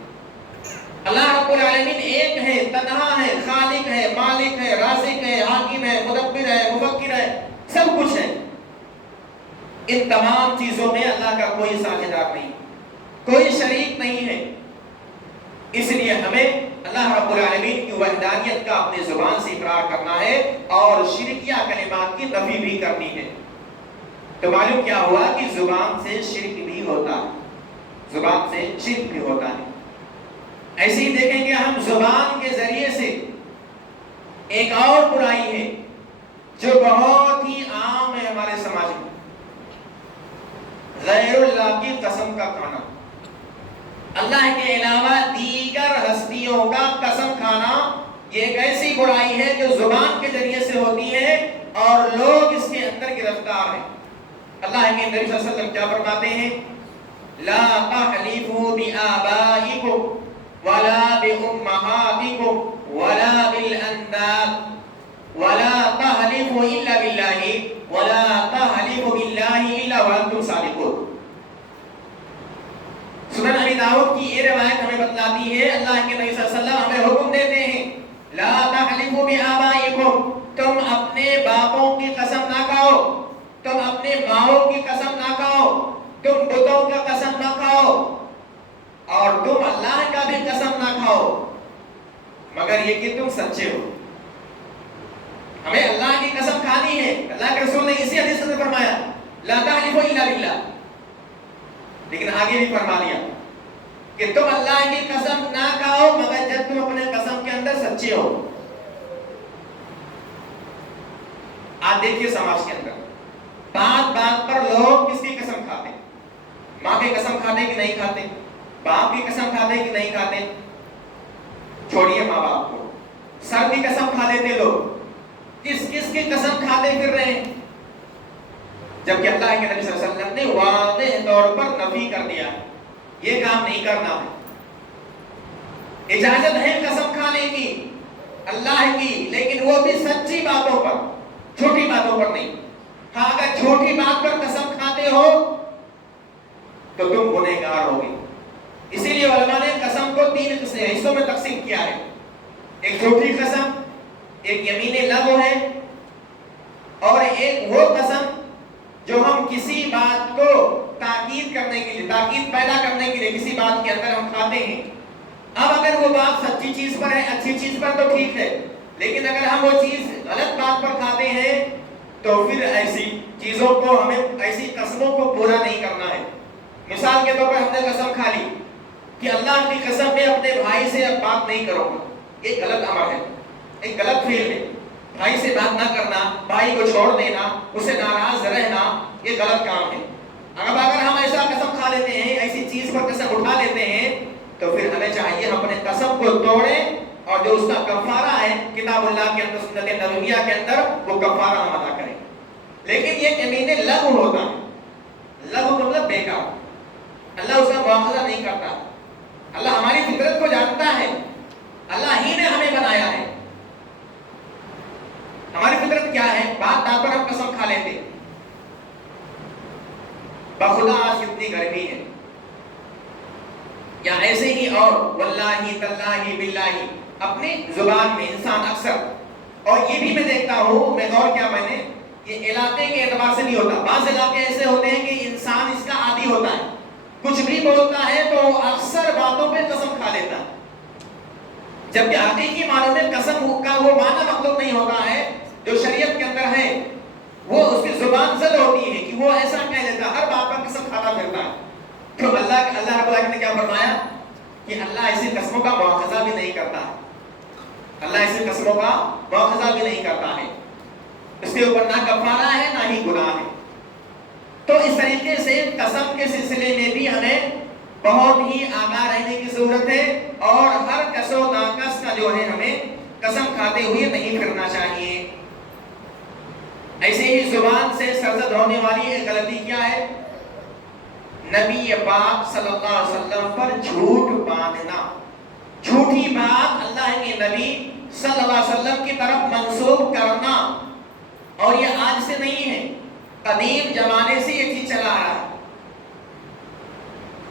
اللہ رب العالمین ایک ہے، تنہا ہے، خالق ہے، مالک ہے، رازق ہے، حاکم ہے، مدبر ہے، مفکر ہے، سب کچھ ہے. ان تمام چیزوں میں اللہ کا کوئی ساجھیدار نہیں، کوئی شریک نہیں ہے. اس لیے ہمیں اللہ رب العالمین کی وحدانیت کا اپنے زبان سے اقرار کرنا ہے اور شرکیہ کلمات کی نفی بھی کرنی ہے. تو معلوم کیا ہوا کہ زبان سے شرک بھی ہوتا ہے، زبان سے شرک بھی ہوتا ہے. ایسے ہی دیکھیں گے ہم زبان کے ذریعے سے ایک اور برائی ہے جو بہت ہی عام ہے ہمارے سماج میں، غیر اللہ کی قسم کا کھانا. اللہ کے علاوہ دیگر ہستیوں کا قسم کھانا یہ ایک ایسی برائی ہے جو زبان کے ذریعے سے ہوتی ہے اور لوگ اس کے اندر گرفتار ہیں. اللہ کے نبی صلی اللہ علیہ وسلم کیا فرماتے ہیں؟ لا تحلفوا بآبائکم ولا بأمہاتکم ولا بالأنداد ولا تحلفوا الا باللہ ولا تحلفوا باللہ الا وانتم صادقون. سنن ابی داؤد کی یہ روایت ہمیں بتلاتی ہے اللہ کے نبی صلی اللہ علیہ وسلم ہمیں حکم دیتے ہیں لا تحلفوا بآبائکم، تم اپنے باپوں کی قسم نہ کھاؤ، تم اپنے ماؤں کی قسم نہ کھاؤ، تم بتوں کا قسم نہ کھاؤ اور تم اللہ کا بھی قسم نہ کھاؤ مگر یہ کہ تم سچے ہو. ہمیں اللہ کی قسم کھانی ہے. اللہ کے رسول نے اسی حدیث میں فرمایا لا تحلفوا الا باللہ، لیکن آگے بھی فرما دیا کہ تم اللہ کی قسم نہ کھاؤ مگر جب تم اپنے قسم کے اندر سچے ہو. آپ دیکھیے سماج کے اندر بات بات پر لوگ کس کی قسم کھاتے ہیں؟ ماں کی قسم کھاتے کہ نہیں کھاتے؟ باپ کی قسم کھاتے کہ نہیں کھاتے؟ چھوڑیے ماں باپ کو، سر کی قسم کھا لیتے لوگ. کس کس کی قسم کھاتے پھر رہے ہیں؟ جبکہ اللہ کے نبی صلی اللہ علیہ وسلم نے واضح طور پر نفی کر دیا یہ کام نہیں کرنا ہے. اجازت ہے قسم کھانے کی اللہ کی، لیکن وہ بھی سچی باتوں پر، چھوٹی باتوں پر نہیں. ہاں اگر چھوٹی بات پر قسم کھاتے ہو تو تم گنہگار ہوگے. اسی لیے علماء نے قسم کو 3 حصوں میں تقسیم کیا ہے. ایک چھوٹی قسم، ایک یمین لغو ہے، اور ایک وہ قسم جو ہم کسی بات کو تاکید کرنے کے لیے، تاکید پیدا کرنے کے لیے کسی بات کے اندر ہم کھاتے ہیں. اب اگر وہ بات سچی چیز پر ہے، اچھی چیز پر تو ٹھیک ہے، لیکن اگر ہم وہ چیز غلط بات پر کھاتے ہیں تو پھر ایسی چیزوں کو، ہمیں ایسی قسموں کو پورا نہیں کرنا ہے. مثال کے طور پر ہم نے قسم کھا لی کہ اللہ کی قسم میں اپنے بھائی سے اب بات نہیں کروں گا. ایک غلط امر ہے، ایک غلط فعل ہے. بھائی سے بات نہ کرنا، بھائی کو چھوڑ دینا، اسے ناراض رہنا، یہ غلط کام ہے. اب اگر ہم ایسا قسم کھا لیتے ہیں، ایسی چیز پر قسم اٹھا لیتے ہیں تو پھر ہمیں چاہیے ہم اپنے قسم کو توڑیں اور جو اس کا کفارہ ہے کتاب اللہ کے اندر، سنت نبویہ کے اندر، وہ کفارہ ہم ادا کریں. لیکن یہ یمین لغو ہوتا ہے. لغو مطلب بیکار. اللہ اس کا مواخذہ نہیں کرتا. اللہ ہماری فطرت کو جانتا ہے، اللہ ہی نے ہمیں بنایا ہے. ہماری فطرت کیا ہے؟ بات بات پر ہم قسم کھا لیتے ہیں. بخدا آج کتنی گرمی ہے، یا ایسے ہی اور واللہ تاللہ باللہ اپنی زبان میں انسان اکثر، اور یہ بھی میں دیکھتا ہوں، میں غور کیا میں نے، یہ علاقے کے اعتبار سے نہیں ہوتا. بعض علاقے ایسے ہوتے ہیں کہ انسان اس کا عادی ہوتا ہے. کچھ بھی بولتا ہے تو اکثر باتوں پہ قسم کھا لیتا ہے، جبکہ حقیقی معنوں میں قسم کا وہ معنی مطلوب نہیں ہوتا ہے جو شریعت کے اندر ہے، وہ اس کی زبان زد ہوتی ہے کہ وہ ایسا کہہ لیتا ہے، ہر بات پر قسم کھاتا پھرتا ہے۔ تو اللہ رب العالمین نے کیا فرمایا کہ اللہ ایسی قسموں کا مواخذہ بھی نہیں کرتا ہے، اللہ ایسی قسموں کا مواخذہ بھی نہیں کرتا ہے، اس کے اوپر نہ کفارہ ہے نہ ہی گناہ ہے۔ تو اس طریقے سے قسم کے سلسلے میں بھی ہمیں بہت ہی آگاہ رہنے کی ضرورت ہے، اور ہر کس و ناقص کا جو ہے ہمیں قسم کھاتے ہوئے نہیں پھرنا چاہیے۔ ایسے ہی زبان سے سرزد ہونے والی ایک غلطی کیا ہے؟ نبی پاک صلی اللہ علیہ وسلم پر جھوٹ باندھنا، جھوٹی بات اللہ کے نبی صلی اللہ علیہ وسلم کی طرف منسوب کرنا، اور یہ آج سے نہیں ہے، قدیم زمانے سے یہ چیز چلا آ رہا ہے۔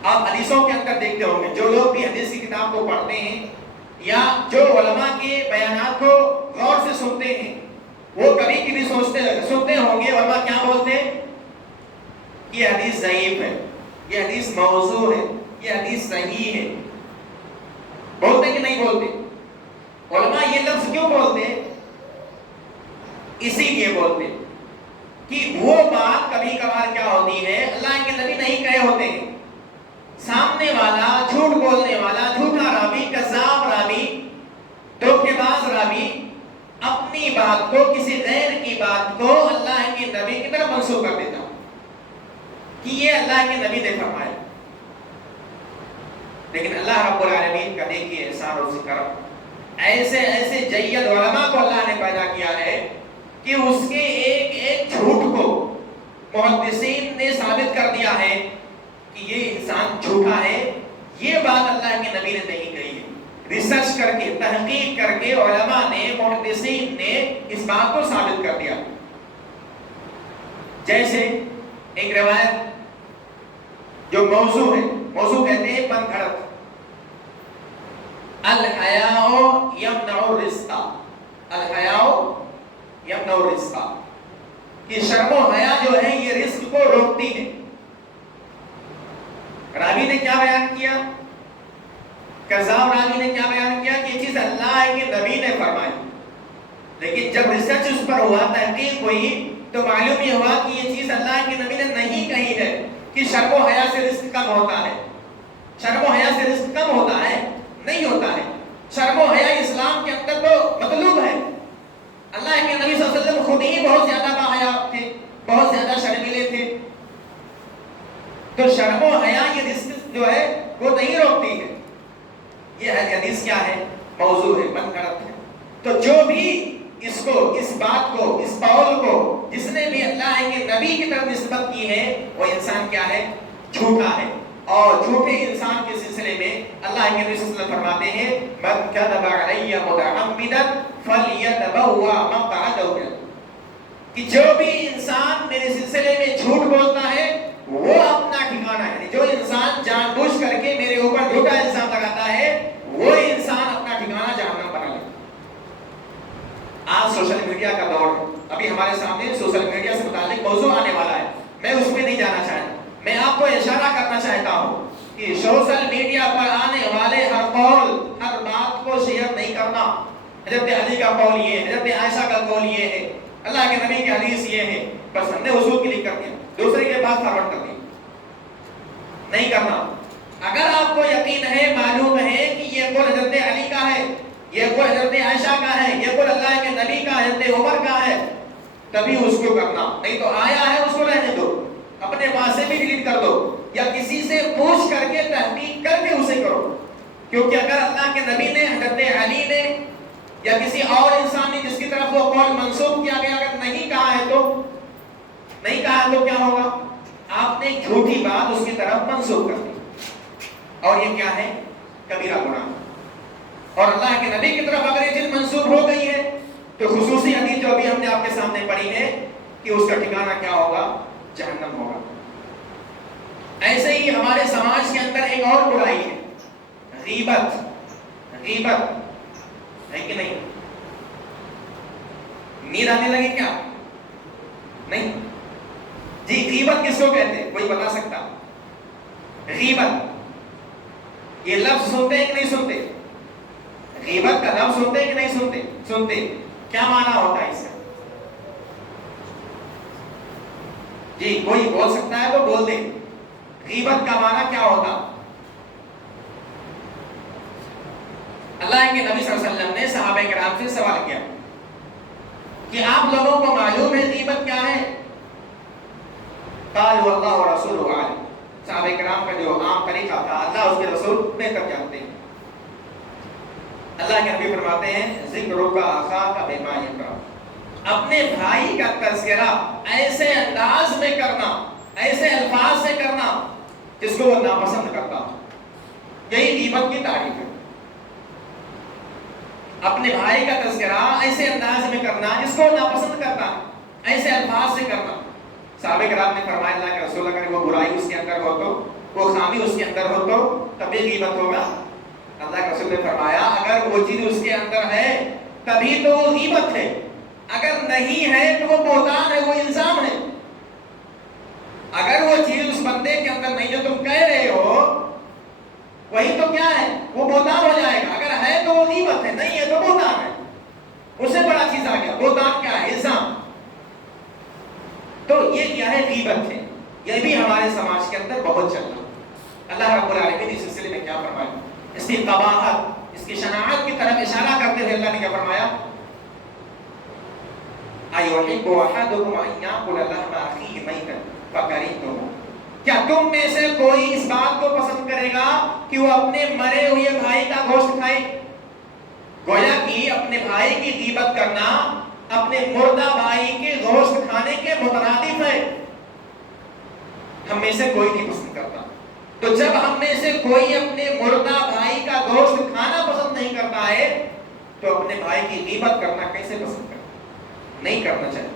آپ حدیثوں کے اندر دیکھتے ہوں گے، جو لوگ بھی حدیث کی کتاب کو پڑھتے ہیں یا جو علماء کے بیانات کو غور سے سنتے ہیں، وہ کبھی کبھی سنتے ہوں گے علماء کیا بولتے ہیں، یہ حدیث ضعیف ہے، یہ حدیث موضوع ہے، یہ حدیث صحیح ہے۔ بولتے کہ نہیں بولتے؟ علماء یہ لفظ کیوں بولتے ہیں؟ اسی لیے بولتے کہ وہ بات کبھی کبھار کیا ہوتی ہے، اللہ کے نبی نہیں کہے ہوتے ہیں، سامنے والا جھوٹ بولنے والا، جھوٹا راوی، کذاب راوی، دھوکے باز راوی اپنی بات کو، کسی غیر کی بات کو اللہ کے نبی کی طرف منسوب کر دیتا کہ یہ اللہ کے نبی نے فرمایا۔ لیکن اللہ رب العالمین کا دیکھیے احسان اور کرم، ایسے ایسے جید علماء کو اللہ نے پیدا کیا ہے کہ اس کے ایک ایک جھوٹ کو محدثین نے ثابت کر دیا ہے کہ یہ انسان جھوٹا ہے، یہ بات اللہ کے نبی نے نہیں کہی ہے۔ ریسرچ کر کے، تحقیق کر کے علماء نے، محدثین نے اس بات کو ثابت کر دیا۔ جیسے ایک روایت جو موضوع ہے، موضوع کہتے ہیں من گھڑت، الحیاء یمنع الرزق، الحیاء یمنع الرزق، کہ شرم و حیا جو ہے یہ رزق کو روکتی ہے۔ راوی نے کیا بیان کیا؟ کذاب راوی نے کیا بیان کیا کہ یہ چیز اللہ کے نبی نے فرمائی، لیکن جب ریسرچ اس پر ہوا، تحقیق ہوئی، تو معلوم یہ ہوا کہ یہ چیز اللہ کے نبی نے نہیں کہی ہے کہ شرم و حیا سے رزق کم ہوتا ہے۔ شرم و حیا سے رزق کم ہوتا ہے؟ نہیں ہوتا ہے۔ شرم و حیا اسلام کے اندر تو مطلوب ہے۔ اللہ کے نبی صلی اللہ علیہ وسلم خود ہی بہت زیادہ باحیا تھے، بہت زیادہ شرمیلے تھے، تو شرم و حیا یہ رزق جو ہے وہ نہیں روکتی ہے۔ یہ حدیث کیا ہے؟ موضوع ہے، من گھڑت ہے۔ تو جو بھی اس کو، اس بات کو، اس قول کو جس نے بھی اللہ کے نبی کی طرف نسبت کی ہے، وہ انسان کیا ہے؟ جھوٹا ہے۔ اور جھوٹے انسان کے سلسلے میں اللہ کے نبی صلی اللہ علیہ وسلم فرماتے ہیں من کذب علی متعمدا فلیتبوأ مقعدہ، کہ جو بھی انسان میرے سلسلے میں جھوٹ بولتا ہے وہ اپنا ٹھکانہ، یعنی جو انسان جان بوجھ کر کے میرے اوپر جھوٹا الزام لگاتا ہے وہ انسان اپنا ٹھکانہ جہنم بنا لے۔ آج سوشل میڈیا کا دور ہے، ابھی ہمارے سامنے سوشل میڈیا سے متعلق موضوع آنے والا ہے، میں اس میں نہیں جانا چاہتا، میں آپ کو اشارہ کرنا چاہتا ہوں کہ سوشل میڈیا پر آنے والے ہر قول، ہر بات کو شیئر نہیں کرنا۔ حضرت علی کا قول یہ ہے، حضرت عائشہ کا قول یہ ہے، اللہ کے نبی کی حدیث یہ ہے، بس ہم نے اصول کے لیے کر دیا، دوسرے کے پاس فارورڈ کر دیا، نہیں کرنا۔ اگر آپ کو یقین ہے، معلوم ہے کہ یہ قول حضرت علی کا ہے، یہ قول حضرت عائشہ کا ہے، یہ قول اللہ کے نبی کا، حضرت عمر کا ہے، تبھی اس کو کرنا، نہیں تو آیا ہے اس کو رہنے دو، اپنے پاس سے بھی ڈیلیٹ کر دو، یا کسی سے پوچھ کر کے تحقیق کر کے اسے کرو۔ کیونکہ اگر اللہ کے نبی نے، حضرت علی نے یا کسی اور انسان نے جس کی طرف وہ قول منسوب کیا گیا اگر نہیں کہا ہے تو کیا ہوگا؟ آپ نے جھوٹی بات اس کی طرف منسوب کر دی، اور یہ کیا ہے؟ کبیرہ گناہ۔ اور اللہ کے نبی کی طرف اگر یہ چیز منسوب ہو گئی ہے تو خصوصی حدیث جو ابھی ہم نے آپ کے سامنے پڑھی ہے کہ اس کا ٹھکانہ کیا ہوگا؟ جہنم ہوگا۔ ایسے ہی ہمارے سماج کے اندر ایک اور برائی ہے، غیبت۔ غیبت ہے کہ نہیں؟ نیند آنے لگی کیا؟ نہیں جی، غیبت کس کو کہتے ہیں؟ کوئی بتا سکتا؟ غیبت، یہ لفظ سنتے ہیں کہ نہیں سنتے؟ غیبت کا لفظ سنتے ہیں کہ نہیں سنتے؟ سنتے۔ کیا معنی ہوتا ہے اس کا؟ جی کوئی بول سکتا ہے تو بول دے، غیبت کا معنی کیا ہوتا؟ اللہ کے نبی صلی اللہ علیہ وسلم نے صحابہ کرام سے سوال کیا کہ آپ لوگوں کو معلوم ہے غیبت کیا ہے؟ قالوا اللہ ورسولہ عالم۔ صحابہ کرام کا جو عام طریقہ تھا، اللہ اس کے رسول بہتر جانتے ہیں۔ اللہ کے نبی فرماتے ہیں ذکرک اخاک بما یکرہ، اپنے بھائی کا تذکرہ ایسے انداز میں کرنا، ایسے الفاظ سے کرنا جس کو وہ ناپسند کرتا ہو، یہی غیبت کی تعریف ہے۔ اپنے بھائی کا تذکرہ ایسے انداز میں کرنا جس کو ناپسند کرتا ہے، ایسے الفاظ سے کرنا۔ صحابہ کرام نے فرمایا اللہ کے رسول اگر وہ برائی اس کے اندر ہو تو، وہ خامی اس کے اندر ہو تو تبھی غیبت ہوگا۔ اللہ کے رسول نے فرمایا اگر وہ چیز اس کے اندر ہے تبھی تو وہ غیبت ہے، اگر نہیں ہے تو وہ بہتان ہے، وہ الزام ہے۔ اگر وہ چیز اس بندے کے اندر نہیں جو تم کہہ رہے ہو وہی تو کیا ہے، وہ بہتان ہو جائے گا۔ اگر ہے تو وہ غیبت ہے، نہیں ہے تو بہتان ہے۔ اس سے بڑا چیز آ گیا، بہتان کیا ہے؟ الزام۔ تو یہ کیا ہے؟ غیبت ہے۔ یہ بھی ہمارے سماج کے اندر بہت چل رہا۔ اللہ رب العالمین اس سلسلے میں کیا فرمایا؟ اس کی قباحت، اس کی شناعت کی طرف اشارہ کرتے ہوئے اللہ نے کیا فرمایا؟ أَيُحِبُّ أَحَدُكُمْ أَن يَأْكُلَ لَحْمَ أَخِيهِ مَيْتًا فَكَرِهْتُمُوهُ، کیا تم میں سے کوئی اس بات کو پسند کرے گا کہ وہ اپنے مرے ہوئے بھائی کا گوشت کھائے؟ گویا کہ اپنے بھائی کی غیبت کرنا اپنے مردہ بھائی کے گوشت کھانے کے مترادف ہے۔ ہم میں سے کوئی نہیں پسند کرتا، تو جب ہم میں سے کوئی اپنے مردہ بھائی کا گوشت کھانا پسند نہیں کرتا ہے تو اپنے بھائی کی غیبت کرنا کیسے پسند کرتا؟ نہیں کرنا چاہیے،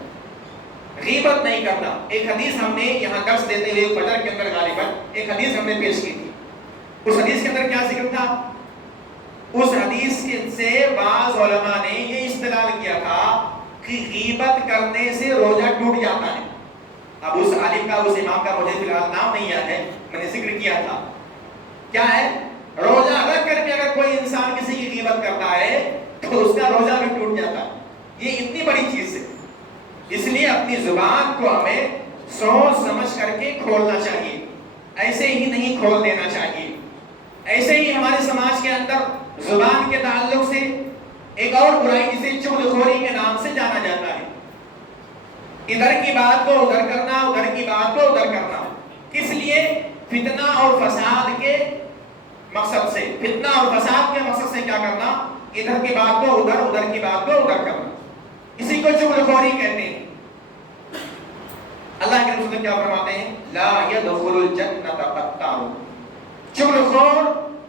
غیبت نہیں کرنا۔ ایک حدیث ہم نے یہاں درس دیتے ہوئے فجر کے اندر غالباً ایک حدیث ہم نے پیش کی تھی۔ اس حدیث کے اندر کیا ذکر تھا؟ اس حدیث سے بعض علماء نے یہ استدلال کیا تھا کہ غیبت کرنے سے روزہ ٹوٹ جاتا ہے۔ اب اس عالم کا، اس امام کا مجھے فی الحال نام نہیں یاد ہے، میں نے ذکر کیا تھا۔ کیا ہے؟ روزہ رکھ کر کے اگر کوئی انسان کسی کی غیبت کرتا ہے تو اس کا روزہ بھی ٹوٹ جاتا ہے۔ یہ اتنی بڑی چیز ہے، اس لیے اپنی زبان کو ہمیں سوچ سمجھ کر کے کھولنا چاہیے، ایسے ہی نہیں کھول دینا چاہیے۔ ایسے ہی ہمارے سماج کے اندر زبان کے تعلق سے ایک اور برائی جسے چغلخوری کے نام سے جانا جاتا ہے، ادھر کی بات کو ادھر کرنا، ادھر کی بات کو ادھر کرنا۔ کس لیے؟ فتنہ اور فساد کے مقصد سے۔ فتنہ اور فساد کے مقصد سے کیا کرنا؟ ادھر کی بات کو ادھر، ادھر کی بات کو ادھر کرنا۔ اسی کو چغلخوری کہتے ہیں۔ اللہ کے رسول کیا فرماتے ہیں؟ لا يدخل الجنة قطار، چغلخور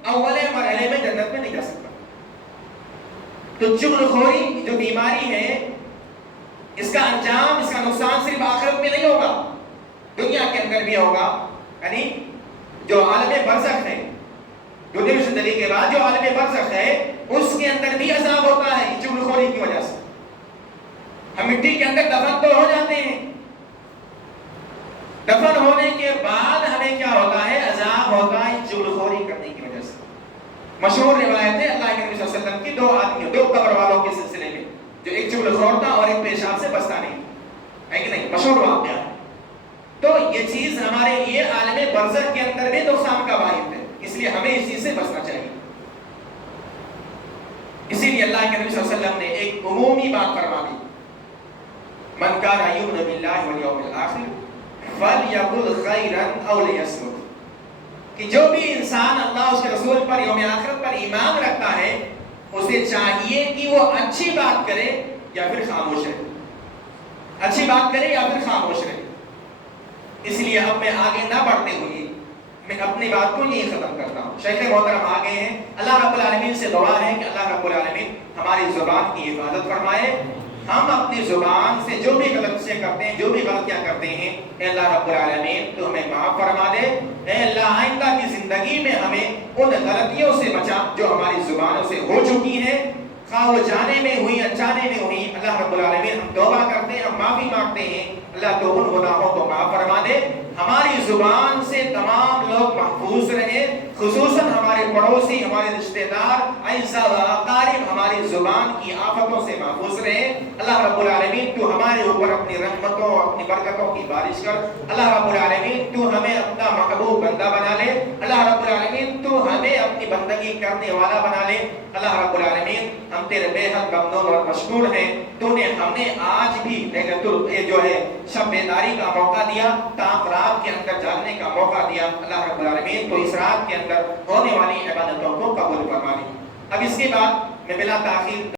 اولے مرحلے میں جنت میں نہیں جا سکتا۔ تو چغلخوری جو بیماری ہے، اس کا انجام، اس کا نقصان صرف آخرت میں نہیں ہوگا، دنیا کے اندر بھی ہوگا۔ یعنی جو عالم برزخ ہے، دنیا میں زندگی کے بعد جو عالم برزخ ہے اس کے اندر بھی عذاب ہوتا ہے چغلخوری کی وجہ سے۔ ہم مٹی کے اندر دفن تو ہو جاتے ہیں، دفن ہونے کے بعد ہمیں کیا ہوتا ہے؟ عذاب ہوتا ہے چغلخوری کرنے کی وجہ سے۔ مشہور روایت ہے اللہ کے نبی صلی اللہ علیہ وسلم کی، دو آدمی، دو قبر والوں کے سلسلے میں، جو ایک چغلخور تھا اور ایک پیشاب سے بچتا نہیں، ہے کہ نہیں؟ مشہور واقعہ۔ تو یہ چیز ہمارے لیے عالم برزخ کے اندر بھی نقصان کا باعث ہے، اس لیے ہمیں اس چیز سے بچنا چاہیے۔ اسی لیے اللہ کے نبی صلی اللہ علیہ وسلم نے ایک عمومی بات فرما دی، من کان یؤمن باللہ والیوم الآخر فلیقل خیرا او لیصمت، کہ جو بھی انسان اللہ اس کے رسول پر، یوم آخرت پر ایمان رکھتا ہے، اسے چاہیے کہ وہ اچھی بات کرے یا پھر خاموش رہے، اچھی بات کرے یا پھر خاموش رہے۔ اس لیے اب میں آگے نہ بڑھتے ہوئے میں اپنی بات کو یہی ختم کرتا ہوں۔ شیخ محترم آگے ہیں، اللہ رب العالمین سے دعا ہے کہ اللہ رب العالمین ہماری زبان کی حفاظت فرمائے۔ ہم اپنی زبان سے جو بھی غلطیاں کرتے ہیں، جو بھی غلطیاں کرتے ہیں، اے اللہ رب العالمین تو ہمیں معاف فرما دے۔ اے اللہ آئندہ کی زندگی میں ہمیں ان غلطیوں سے بچا جو ہماری زبانوں سے ہو چکی ہیں، خواہ وہ جانے میں ہوئی، انجانے میں ہوئی۔ اللہ رب العالمین ہم توبہ کرتے ہیں، ہم معافی مانگتے ہیں، اللہ تو ان گناہوں کو معاف فرما دے۔ ہماری زبان سے تمام لوگ محفوظ رہے، خصوصاً ہمارے پڑوسی، ہمارے رشتہ دار، اعزاء و اقارب ہماری زبان کی آفتوں سے محفوظ رہے۔ اللہ رب العالمین تو ہمارے اوپر اپنی رحمتوں اور اپنی برکتوں کی بارش کر۔ اللہ رب العالمین تو ہمیں اپنا محبوب بندہ بنا لے۔ اللہ رب العالمین تو ہمیں اپنی بندگی کرنے والا بنا لے۔ اللہ رب العالمین ہم تیرے بے حد ممنون اور مشکور ہیں، تو نے ہمیں آج بھی جو ہے شب بیداری کا موقع دیا، تاک رات کے اندر جاگنے کا موقع دیا۔ اللہ رب العالمین تو اس رات کے اندر ہونے والی عبادتوں کو قبول فرما لے۔ اب اس کے بعد میں بلا تاخیر